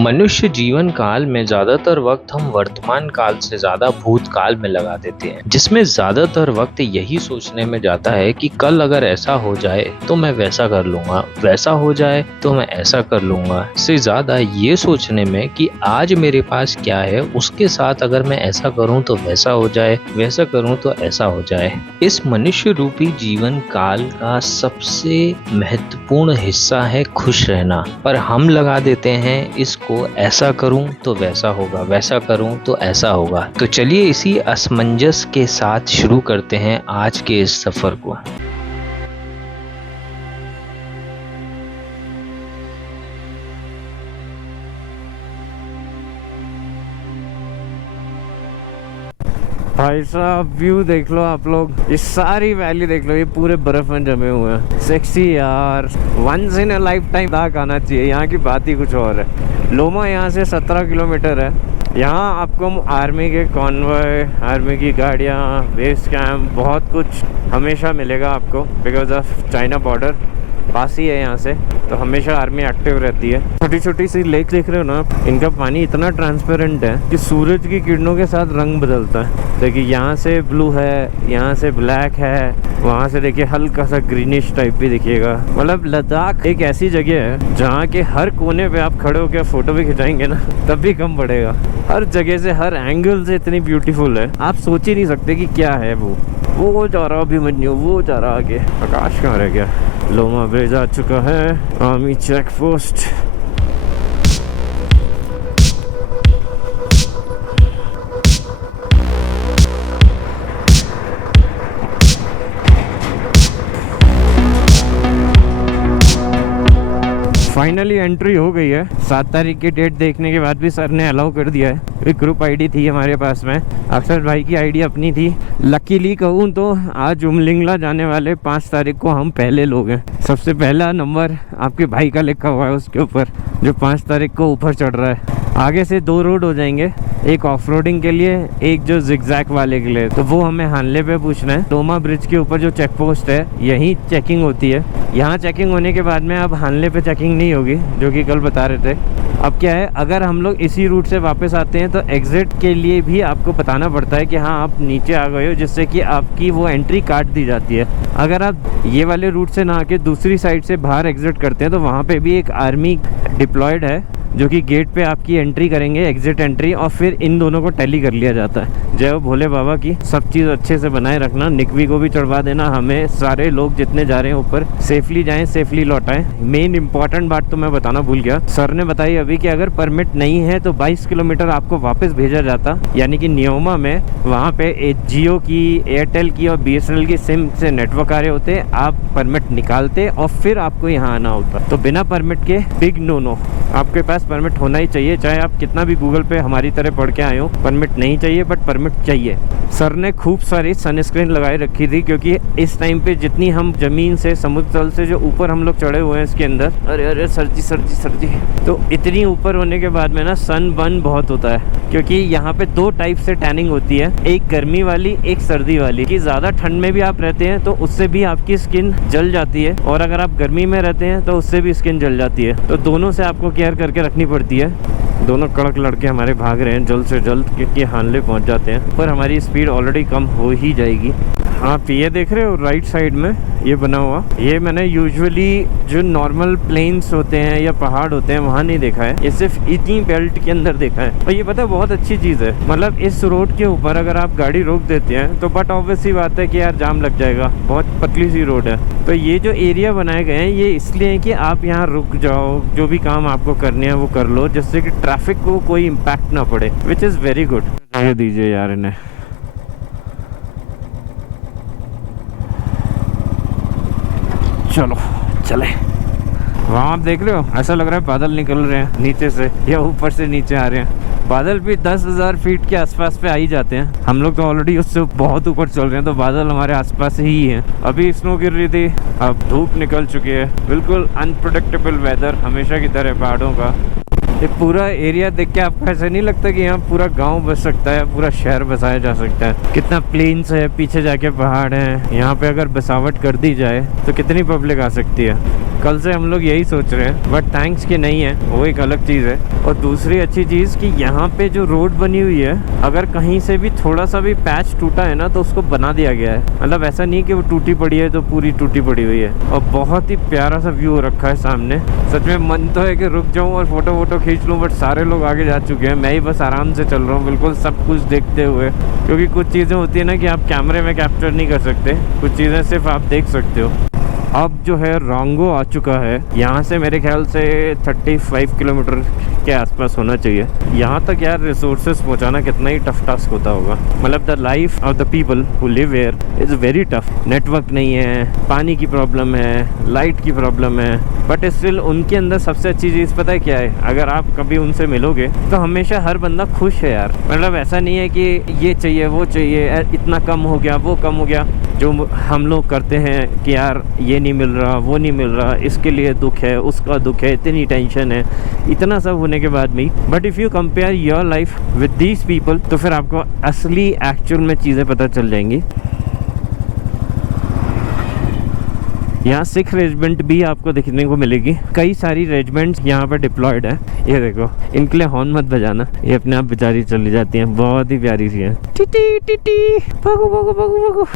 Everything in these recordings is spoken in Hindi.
मनुष्य जीवन काल में ज्यादातर वक्त हम वर्तमान काल से ज्यादा भूतकाल में लगा देते हैं, जिसमें ज्यादातर वक्त यही सोचने में जाता है कि कल अगर ऐसा हो जाए तो मैं वैसा कर लूंगा, वैसा हो जाए तो मैं ऐसा कर लूंगा, से ज्यादा ये सोचने में कि आज मेरे पास क्या है, उसके साथ अगर मैं ऐसा करूं तो वैसा हो जाए, वैसा करूं तो ऐसा हो जाए। इस मनुष्य रूपी जीवन काल का सबसे महत्वपूर्ण हिस्सा है खुश रहना, पर हम लगा देते हैं इसको ऐसा करूं तो वैसा होगा, वैसा करूं तो ऐसा होगा। तो चलिए इसी असमंजस के साथ शुरू करते हैं आज के इस सफर को। भाई साहब व्यू देख लो आप लोग, ये सारी वैली देख लो, ये पूरे बर्फ में जमे हुए हैं। सेक्सी यार, once in a lifetime दाग आना चाहिए। यहाँ की बात ही कुछ और है। लोमा यहाँ से 17 किलोमीटर है। यहाँ आपको आर्मी के कॉन्वॉय, आर्मी की गाड़ियाँ, बेस कैंप, बहुत कुछ हमेशा मिलेगा आपको, बिकॉज ऑफ चाइना बॉर्डर पास ही है यहाँ से, तो हमेशा आर्मी एक्टिव रहती है। छोटी छोटी सी लेक देख रहे हो ना, इनका पानी इतना ट्रांसपेरेंट है कि सूरज की किरणों के साथ रंग बदलता है। देखिए यहाँ से ब्लू है, यहाँ से ब्लैक है, वहाँ से देखिए हल्का सा ग्रीनिश टाइप भी दिखिएगा। मतलब लद्दाख एक ऐसी जगह है जहाँ के हर कोने पे आप खड़े होकर फोटो भी खिंचाएंगे ना तब भी कम पड़ेगा। हर जगह से, हर एंगल से इतनी ब्यूटीफुल है, आप सोच ही नहीं सकते कि क्या है वो जा रहा अभिमन्यु, वो जा रहा आगे। आकाश कहाँ रह गया? लोमा ब्रिज आ चुका है, army check post. Finally entry हो गई है। 7 तारीख की डेट देखने के बाद भी सर ने अलाउ कर दिया है। एक ग्रुप आईडी थी हमारे पास में, अक्षर भाई की आईडी अपनी थी। लकीली कहूँ तो आज उमलिंगला जाने वाले 5 तारीख को हम पहले लोग हैं। सबसे पहला नंबर आपके भाई का लिखा हुआ है उसके ऊपर, जो 5 तारीख को ऊपर चढ़ रहा है। आगे से 2 रोड हो जाएंगे, एक ऑफ रोडिंग के लिए, एक जो जिगजैग वाले के लिए। तो वो हमें हानले पे पूछना है। लोमा ब्रिज के ऊपर जो चेक पोस्ट है, यहीं चेकिंग होती है। यहाँ चेकिंग होने के बाद में अब हानले पे चेकिंग नहीं होगी, जो कि कल बता रहे थे। अब क्या है, अगर हम लोग इसी रूट से वापस आते हैं तो एग्जिट के लिए भी आपको बताना पड़ता है कि हाँ आप नीचे आ गए हो, जिससे कि आपकी वो एंट्री काट दी जाती है। अगर आप ये वाले रूट से ना आके दूसरी साइड से बाहर एग्जिट करते हैं तो वहाँ पे भी एक आर्मी डिप्लॉयड है, जो कि गेट पे आपकी एंट्री करेंगे, एग्जिट एंट्री, और फिर इन दोनों को टैली कर लिया जाता है। जय हो भोले बाबा की। सब चीज़ अच्छे से बनाए रखना, निकवी को भी चढ़वा देना। हमें सारे लोग जितने जा रहे हैं ऊपर सेफली जाएं, सेफली लौटाएं। मेन इंपॉर्टेंट बात तो मैं बताना भूल गया, सर ने बताई अभी कि अगर परमिट नहीं है तो 22 किलोमीटर आपको वापस भेजा जाता। यानी कि न्योमा में वहाँ पे जियो की, एयरटेल की और BSNL की सिम से नेटवर्क आ रहे होते, आप परमिट निकालते और फिर आपको यहाँ आना होता। तो बिना परमिट के बिग नो, आपके पास परमिट होना ही चाहिए। चाहे आप कितना भी गूगल पे हमारी तरह पढ़ के आए हो, परमिट नहीं चाहिए बट परमिट चाहिए। सर ने खूब सारी सनस्क्रीन लगाए रखी थी, क्योंकि इस टाइम पे जितनी हम जमीन से, समुद्र तल से जो ऊपर हम लोग चढ़े हुए हैं इसके अंदर, अरे सर्दी, तो इतनी ऊपर होने के बाद में ना सन बर्न बहुत होता है। क्योंकि यहाँ पे 2 टाइप से टैनिंग होती है, एक गर्मी वाली, एक सर्दी वाली। कि ज़्यादा ठंड में भी आप रहते हैं तो उससे भी आपकी स्किन जल जाती है, और अगर आप गर्मी में रहते हैं तो उससे भी स्किन जल जाती है। तो दोनों से आपको केयर करके रखनी पड़ती है। दोनों कड़क लड़के हमारे भाग रहे हैं जल्द से जल्द, क्योंकि हानले पहुंच जाते हैं। पर हमारी स्पीड ऑलरेडी कम हो ही जाएगी। आप ये देख रहे हो राइट साइड में ये बना हुआ, ये मैंने यूजुअली जो नॉर्मल प्लेन्स होते हैं या पहाड़ होते हैं वहाँ नहीं देखा है, ये सिर्फ इतनी बेल्ट के अंदर देखा है। और ये पता है बहुत अच्छी चीज़ है। मतलब इस रोड के ऊपर अगर आप गाड़ी रोक देते हैं तो बट ऑब्वियस सी बात है कि यार जाम लग जाएगा, बहुत पतली सी रोड है। तो ये जो एरिया बनाए गए हैं ये इसलिए है कि आप यहाँ रुक जाओ, जो भी काम आपको करने हैं वो कर लो, जिससे कि ट्रैफिक को कोई इम्पैक्ट ना पड़े, विच इज़ वेरी गुड। ये दीजिए यार इन्हें। चलो चले। वहाँ आप देख रहे हो, ऐसा लग रहा है बादल निकल रहे हैं नीचे से या ऊपर से नीचे आ रहे हैं। बादल भी 10,000 फीट के आसपास पे आ ही जाते हैं। हम लोग तो ऑलरेडी उससे बहुत ऊपर चल रहे हैं, तो बादल हमारे आसपास ही हैं। अभी स्नो गिर रही थी, अब धूप निकल चुकी है। बिल्कुल अनप्रेडिक्टेबल वेदर हमेशा की तरह पहाड़ों का। ये पूरा एरिया देख के आपको ऐसा नहीं लगता कि यहाँ पूरा गांव बस सकता है, पूरा शहर बसाया जा सकता है? कितना प्लेन्स है, पीछे जाके पहाड़ हैं। यहाँ पे अगर बसावट कर दी जाए तो कितनी पब्लिक आ सकती है। कल से हम लोग यही सोच रहे हैं, बट थैंक्स कि नहीं है, वो एक अलग चीज़ है। और दूसरी अच्छी चीज़ कि यहाँ पे जो रोड बनी हुई है, अगर कहीं से भी थोड़ा सा भी पैच टूटा है ना तो उसको बना दिया गया है। मतलब ऐसा नहीं कि वो टूटी पड़ी है तो पूरी टूटी पड़ी हुई है। और बहुत ही प्यारा सा व्यू रखा है सामने। सच में मन तो है कि रुक जाऊँ और फोटो वोटो खींच लूँ, बट सारे लोग आगे जा चुके हैं। मैं ही बस आराम से चल रहा हूँ, बिल्कुल सब कुछ देखते हुए, क्योंकि कुछ चीज़ें होती है ना कि आप कैमरे में कैप्चर नहीं कर सकते, कुछ चीज़ें सिर्फ आप देख सकते हो। अब जो है रोंगो आ चुका है। यहाँ से मेरे ख्याल से 35 किलोमीटर के आसपास होना चाहिए। यहाँ तक यार रिसोर्सेज पहुँचाना कितना ही टफ टास्क होता होगा। मतलब the life of the people who live here is very tough. Network नहीं है, पानी की प्रॉब्लम है, लाइट की प्रॉब्लम है, बट स्टिल उनके अंदर सबसे अच्छी चीज़ पता है क्या है? अगर आप कभी उनसे मिलोगे तो हमेशा हर बंदा खुश है यार। मतलब ऐसा नहीं है कि ये चाहिए वो चाहिए, इतना कम हो गया वो कम हो गया, जो हम लोग करते हैं कि यार ये नहीं मिल रहा वो नहीं मिल रहा, इसके लिए दुख है उसका दुख है, इतनी टेंशन है, इतना सब होने के बाद भी। But if you compare your life with these people तो फिर आपको असली एक्चुअल में चीज़ें पता चल जाएंगी। यहाँ सिख रेजिमेंट भी आपको देखने को मिलेगी। कई सारी रेजिमेंट्स यहाँ पर डिप्लॉयड है। ये देखो, इनके लिए हॉर्न मत बजाना, ये अपने आप बेचारी चली जाती हैं। बहुत ही प्यारी सी है। टीटी टीटी भागो भागो भागो भागो।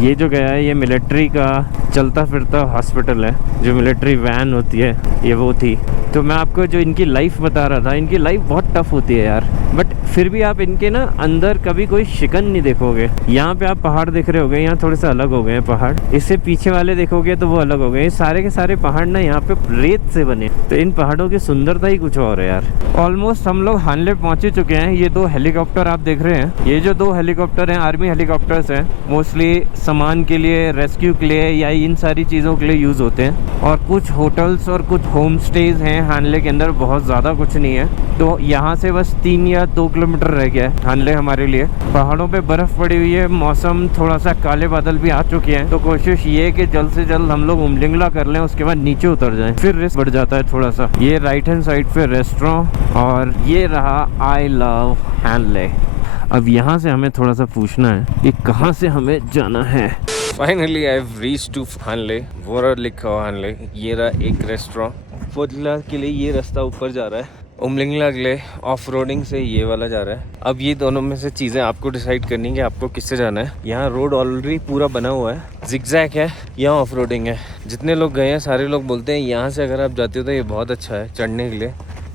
ये जो गया है ये मिलिट्री का चलता फिरता हॉस्पिटल है। जो मिलिट्री वैन होती है ये वो थी। तो मैं आपको जो इनकी लाइफ बता रहा था, इनकी लाइफ बहुत टफ होती है यार, बट फिर भी आप इनके ना अंदर कभी कोई शिकन नहीं देखोगे। यहाँ पे आप पहाड़ देख रहे होगे, यहाँ थोड़े से अलग हो गए हैं पहाड़। इससे पीछे वाले देखोगे तो वो अलग हो गए। ये सारे के सारे पहाड़ ना यहाँ पे रेत से बने, तो इन पहाड़ों की सुंदरता ही कुछ और है यार। ऑलमोस्ट हम लोग हानले पहुँच चुके हैं। ये 2 हेलीकॉप्टर आप देख रहे हैं, ये जो 2 हेलीकॉप्टर हैं आर्मी हेलीकॉप्टर्स हैं। मोस्टली सामान के लिए, रेस्क्यू के लिए या इन सारी चीज़ों के लिए यूज़ होते हैं। और कुछ होटल्स और कुछ होम स्टेज हैं हानले के अंदर, बहुत ज़्यादा कुछ नहीं है। तो यहाँ से बस 3 या 2 किलोमीटर रह गया है हानले हमारे लिए। पहाड़ों पे बर्फ़ पड़ी हुई है, मौसम थोड़ा सा काले बादल भी आ चुके हैं। तो कोशिश ये है कि जल्द से जल्द हम लोग उमलिंगला कर लें, उसके बाद नीचे उतर जाएं, फिर रिस्क बढ़ जाता है थोड़ा सा। ये राइट हैंड साइड पे रेस्टोरेंट और ये रहा आई लव हानले। अब यहाँ से हमें थोड़ा सा पूछना है कि कहाँ से हमें जाना है। Finally I have reached to Hanle. वो लिखा हुआ हानले। ये रहा एक रेस्टोरेंट। फोटला के लिए ये रास्ता ऊपर जा रहा है, उमलिंगला के लिए ऑफ रोडिंग से ये वाला जा रहा है। अब ये दोनों में से चीज़ें आपको डिसाइड करनी है कि आपको किससे जाना है। यहाँ रोड ऑलरेडी पूरा बना हुआ है, जिगजैग है, यहाँ ऑफ रोडिंग है। जितने लोग गए हैं सारे लोग बोलते हैं यहाँ से अगर आप जाते हो तो ये बहुत अच्छा है चढ़ने के लिए,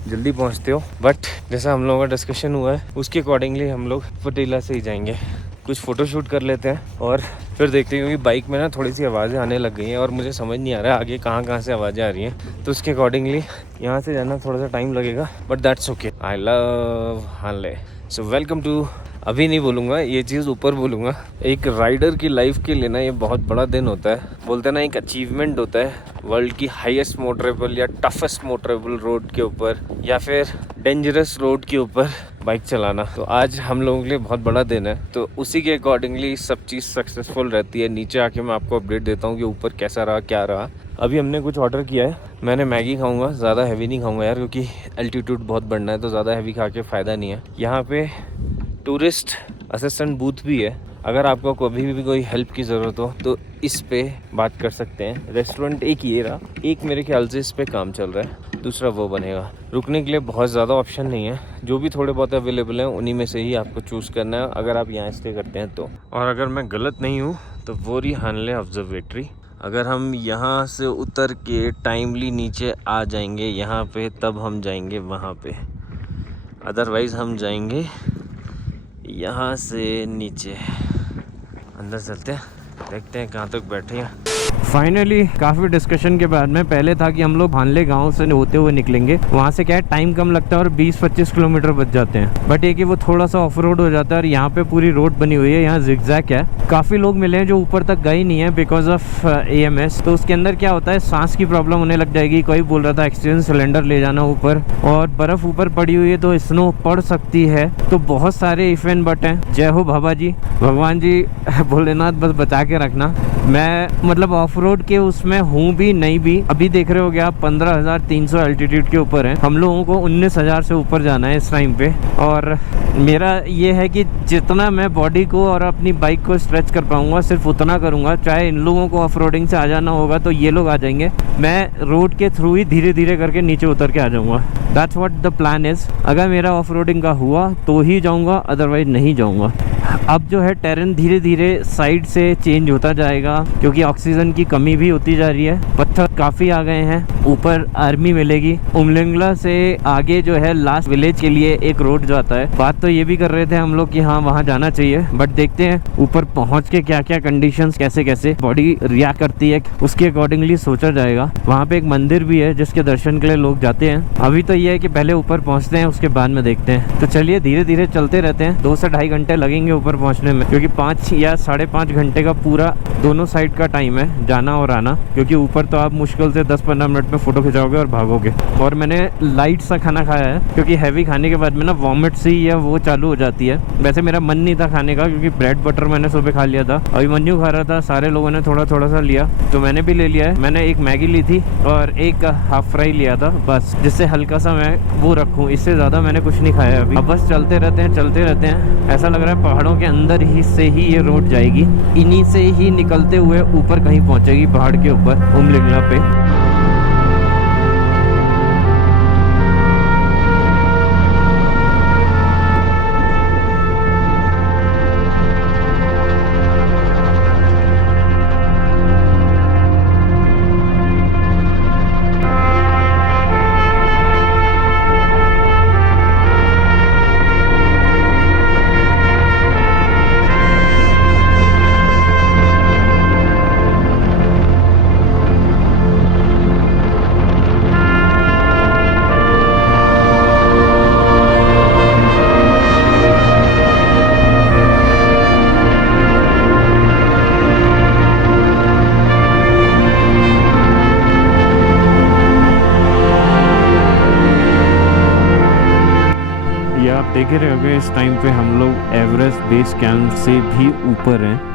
जल्दी पहुँचते हो। बट जैसा हम लोगों का डिस्कशन हुआ है उसके अकॉर्डिंगली हम लोग फोटिला से ही जाएंगे। कुछ फ़ोटो शूट कर लेते हैं और फिर देखते हैं, क्योंकि बाइक में ना थोड़ी सी आवाज़ें आने लग गई हैं और मुझे समझ नहीं आ रहा है आगे कहाँ से आवाज़ें आ रही हैं। तो उसके अकॉर्डिंगली यहाँ से जाना थोड़ा सा टाइम लगेगा, but that's okay. I love Hanle. So welcome to, अभी नहीं बोलूँगा ये चीज़, ऊपर बोलूँगा। एक राइडर की लाइफ के लिए ना ये बहुत बड़ा दिन होता है। बोलते हैं ना एक अचीवमेंट होता है वर्ल्ड की हाईएस्ट मोटरेबल या टफेस्ट मोटरेबल रोड के ऊपर या फिर डेंजरस रोड के ऊपर बाइक चलाना। तो आज हम लोगों के लिए बहुत बड़ा दिन है, तो उसी के अकॉर्डिंगली सब चीज़ सक्सेसफुल रहती है। नीचे आके मैं आपको अपडेट देता हूँ कि ऊपर कैसा रहा क्या रहा। अभी हमने कुछ ऑर्डर किया है। मैंने मैगी खाऊंगा, ज़्यादा हैवी नहीं खाऊंगा यार, क्योंकि एल्टीट्यूड बहुत बढ़ना है तो ज़्यादा हैवी खा के फ़ायदा नहीं है। यहाँ पे टूरिस्ट असिस्टेंट बूथ भी है, अगर आपको कभी भी कोई हेल्प की ज़रूरत हो तो इस पे बात कर सकते हैं। रेस्टोरेंट एक ये रहा, एक मेरे ख्याल से इस पे काम चल रहा है, दूसरा वो बनेगा। रुकने के लिए बहुत ज़्यादा ऑप्शन नहीं है, जो भी थोड़े बहुत अवेलेबल हैं उन्हीं में से ही आपको चूज़ करना है अगर आप यहाँ स्टे करते हैं तो। और अगर मैं गलत नहीं हूँ तो वो रही हानले ऑब्जर्वेटरी। अगर हम यहाँ से उतर के टाइमली नीचे आ जाएंगे यहाँ पे तब हम जाएंगे वहाँ पे, अदरवाइज़ हम जाएंगे यहाँ से नीचे। अंदर चलते हैं, देखते हैं कहाँ तक बैठे हैं। फाइनली काफ़ी डिस्कशन के बाद में, पहले था कि हम लोग हानले गांव से होते हुए निकलेंगे, वहाँ से क्या है टाइम कम लगता है और 20-25 किलोमीटर बच जाते हैं। बट ये कि वो थोड़ा सा ऑफ रोड हो जाता है और यहाँ पे पूरी रोड बनी हुई है, यहाँ जिगजैग है। काफ़ी लोग मिले हैं जो ऊपर तक गए नहीं है बिकॉज ऑफ AMS। तो उसके अंदर क्या होता है, सांस की प्रॉब्लम होने लग जाएगी। कोई बोल रहा था ऑक्सीजन सिलेंडर ले जाना ऊपर, और बर्फ़ ऊपर पड़ी हुई है तो स्नो पड़ सकती है। तो बहुत सारे इफ एंड बट हैं। जय हो बाबा जी, भगवान जी भोलेनाथ बस बचा के रखना। मैं मतलब ऑफ रोड के उसमें हूँ भी नहीं भी, अभी देख रहे होगे आप 15,300 एल्टीट्यूड के ऊपर है। हम लोगों को 19,000 से ऊपर जाना है इस टाइम पे। और मेरा ये है कि जितना मैं बॉडी को और अपनी बाइक को स्ट्रेच कर पाऊंगा सिर्फ उतना करूंगा। चाहे इन लोगों को ऑफ रोडिंग से आ जाना होगा तो ये लोग आ जाएंगे, मैं रोड के थ्रू ही धीरे धीरे करके नीचे उतर के आ जाऊंगा। That's what the plan is. अगर मेरा ऑफ रोडिंग का हुआ तो ही जाऊंगा, अदरवाइज नहीं जाऊंगा। अब जो है टेरेन धीरे धीरे साइड से चेंज होता जाएगा क्योंकि ऑक्सीजन की कमी भी होती जा रही है। पत्थर काफ़ी आ गए हैं, ऊपर आर्मी मिलेगी। उमलिंगला से आगे जो है लास्ट विलेज के लिए एक रोड जाता है। बात तो ये भी कर रहे थे हम लोग कि हाँ वहाँ जाना चाहिए, बट देखते हैं ऊपर पहुँच के क्या क्या कंडीशंस, कैसे कैसे बॉडी रिएक्ट करती है, उसके अकॉर्डिंगली सोचा जाएगा। वहाँ पे एक मंदिर भी है जिसके दर्शन के लिए लोग जाते हैं। अभी तो ये है कि पहले ऊपर पहुँचते हैं, उसके बाद में देखते हैं। तो चलिए धीरे धीरे चलते रहते हैं। 2 से 2.5 घंटे लगेंगे ऊपर पहुंचने में, क्योंकि 5 या 5.5 घंटे का पूरा दोनों साइड का टाइम है जाना और आना। क्योंकि ऊपर तो आप मुश्किल से 10-15 मिनट में फोटो खिंचाओगे और भागोगे। और मैंने लाइट सा खाना खाया है क्योंकि हैवी खाने के बाद में ना वॉमिट सी या वो चालू हो जाती है। वैसे मेरा मन नहीं था खाने का क्योंकि ब्रेड बटर मैंने सुबह खा लिया था, अभिमन्यु खा रहा था, सारे लोगों ने थोड़ा थोड़ा सा लिया तो मैंने भी ले लिया है। मैंने एक मैगी ली थी और एक हाफ फ्राई लिया था बस, जिससे हल्का सा मैं वो रखूँ। इससे ज़्यादा मैंने कुछ नहीं खाया अभी। अब बस चलते रहते हैं चलते रहते हैं। ऐसा लग रहा है पहाड़ों के अंदर ही से ही ये रोड जाएगी, इन्हीं से ही निकलते हुए ऊपर कहीं पहुंचेगी पहाड़ के ऊपर उमलिंगला पे। देख रहे होंगे इस टाइम पे हम लोग एवरेस्ट बेस कैंप से भी ऊपर हैं।